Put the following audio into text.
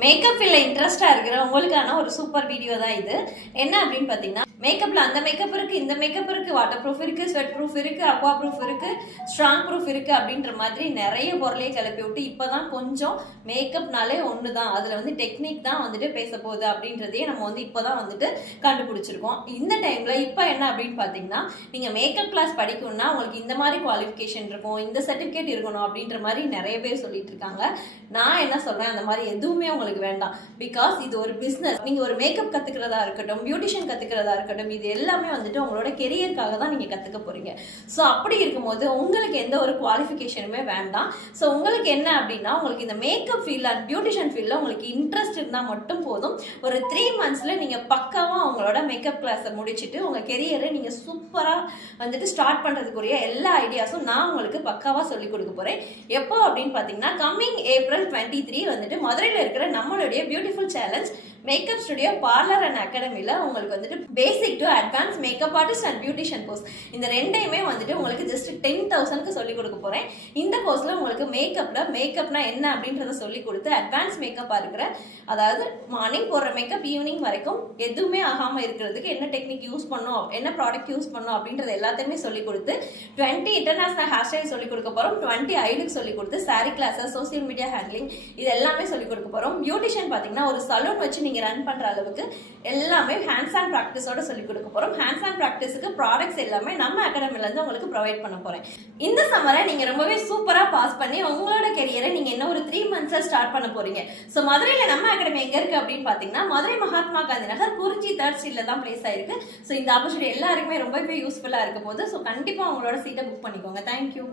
Makeup ஃபீல்ட்ல இன்ட்ரெஸ்டா இருக்கிற உங்களுக்கான ஒரு சூப்பர் வீடியோ தான் இது. என்ன அப்படின்னு பாத்தீங்கன்னா, மேக்கப்ல அந்த மேக்கப் இருக்கு, இந்த மேக்கப் இருக்கு, வாட்டர் ப்ரூஃப் இருக்கு, ஸ்வெட் ப்ரூஃப் இருக்கு, அக்வா ப்ரூஃப் இருக்கு, ஸ்ட்ராங் ப்ரூஃப் இருக்கு அப்படின்ற மாதிரி நிறைய பொருளையே கிளப்பி விட்டு இப்பதான் கொஞ்சம் மேக்கப்னாலே ஒண்ணுதான், அதுல டெக்னிக் தான் பேச போகுது அப்படின்றதையே நம்ம இப்பதான் கண்டுபிடிச்சிருக்கோம். இந்த டைம்ல இப்ப என்ன அப்படின்னு பாத்தீங்கன்னா, நீங்க மேக்கப் கிளாஸ் படிக்கணும்னா உங்களுக்கு இந்த மாதிரி குவாலிஃபிகேஷன் இருக்கும், இந்த சர்டிபிகேட் இருக்கணும் அப்படின்ற மாதிரி நிறைய பேர் சொல்லிட்டு இருக்காங்க. நான் என்ன சொல்றேன், அந்த மாதிரி எதுவுமே உங்களுக்கு வேண்டாம். பிகாஸ் இது ஒரு பிசினஸ். நீங்க ஒரு மேக்கப் கத்துக்கிறதா இருக்கட்டும், பியூட்டிஷியன் கத்துக்கிறதா இருக்கட்டும், இது எல்லாமே உங்களோட கெரியருக்காக தான் நீங்க கத்துக்க போறீங்க. ஸோ அப்படி இருக்கும்போது உங்களுக்கு எந்த ஒரு குவாலிஃபிகேஷனுமே வேண்டாம். ஸோ உங்களுக்கு என்ன அப்படின்னா, உங்களுக்கு இந்த மேக்கப் ஃபீல்ட் அண்ட் பியூட்டிஷியன் ஃபீல்ட்ல உங்களுக்கு இன்ட்ரெஸ்ட் இருந்தால் மட்டும் போதும். ஒரு 3 monthsல நீங்க பக்காவா உங்களோட மேக்கப் கிளாஸை முடிச்சுட்டு உங்க கெரியரை நீங்க சூப்பரா ஸ்டார்ட் பண்றதுக்குரிய எல்லா ஐடியாஸும் நான் உங்களுக்கு பக்காவா சொல்லி கொடுக்க போறேன். எப்போ அப்படின்னு பாத்தீங்கன்னா, கம்மிங் April 23 மதுரையில் இருக்கிற நம்மளுடைய beautiful challenge makeup studio parlour and அகாடமில உங்களுக்கு basic to advance makeup artist and beautician course, இந்த ரெண்டையுமே உங்களுக்கு ஜஸ்ட் 10,000க்கு சொல்லி கொடுக்க போறேன். இந்த கோர்ஸ்ல உங்களுக்கு மேக்கப்னா என்ன அப்படின்றத சொல்லி கொடுத்து அட்வான்ஸ் மேக்கப்பா இருக்கிற, அதாவது மார்னிங் போடுற மேக்கப் ஈவினிங் வரைக்கும் எதுவுமே ஆகாம இருக்கிறதுக்கு என்ன டெக்னிக் யூஸ் பண்ணும், என்ன ப்ராடக்ட் யூஸ் பண்ணும் அப்படின்றது எல்லாத்தையுமே சொல்லி கொடுத்து 20 இன்டர்நேஷனல் ஹேர் ஸ்டைல் சொல்லி கொடுக்க போறோம். 20 ஐடுக்கு சொல்லி கொடுத்து sorry classes, social media handling, இது எல்லாமே சொல்லி கொடுக்க போறோம். பியூட்டிஷியன் பாத்தீங்கன்னா ஒரு சலூன் வச்சு நீங்க ரன் பண்ற அளவுக்கு எல்லாமே ஹேண்ட்ஸ் அண்ட் பிராக்டிஸோட சொல்லி கொடுக்க போறோம். ஹேண்ட்ஸ் அண்ட் பிராக்டிஸ்க்கு ப்ராடக்ட்ஸ் எல்லாமே நம்ம அகாடமில இருந்து உங்களுக்கு ப்ரொவைட் பண்ண போறேன். இந்த சம்மரை நீங்க ரொம்பவே சூப்பரா பாஸ் பண்ணி உங்களோட கெரியரை நீங்க என்ன ஒரு 3 monthsல ஸ்டார்ட் பண்ண போறீங்க. சோ மதுரையில நம்ம அகாடமி எங்க இருக்கு அப்படின்னு பாத்தீங்கன்னா, மதுரை மகாத்மா காந்தி நகர் குறிஞ்சி 3rd ஸ்ட்ரீட்ல தான் பிளேஸ் ஆயிருக்கு. சோ இந்த ஆப்பர்ச்சுனிட்டி எல்லாருக்குமே ரொம்பவே யூஸ்ஃபுல்லா இருக்க போது. சோ கண்டிப்பா உங்களோட சீட்டை புக் பண்ணிக்கோங்க. தேங்க்யூ.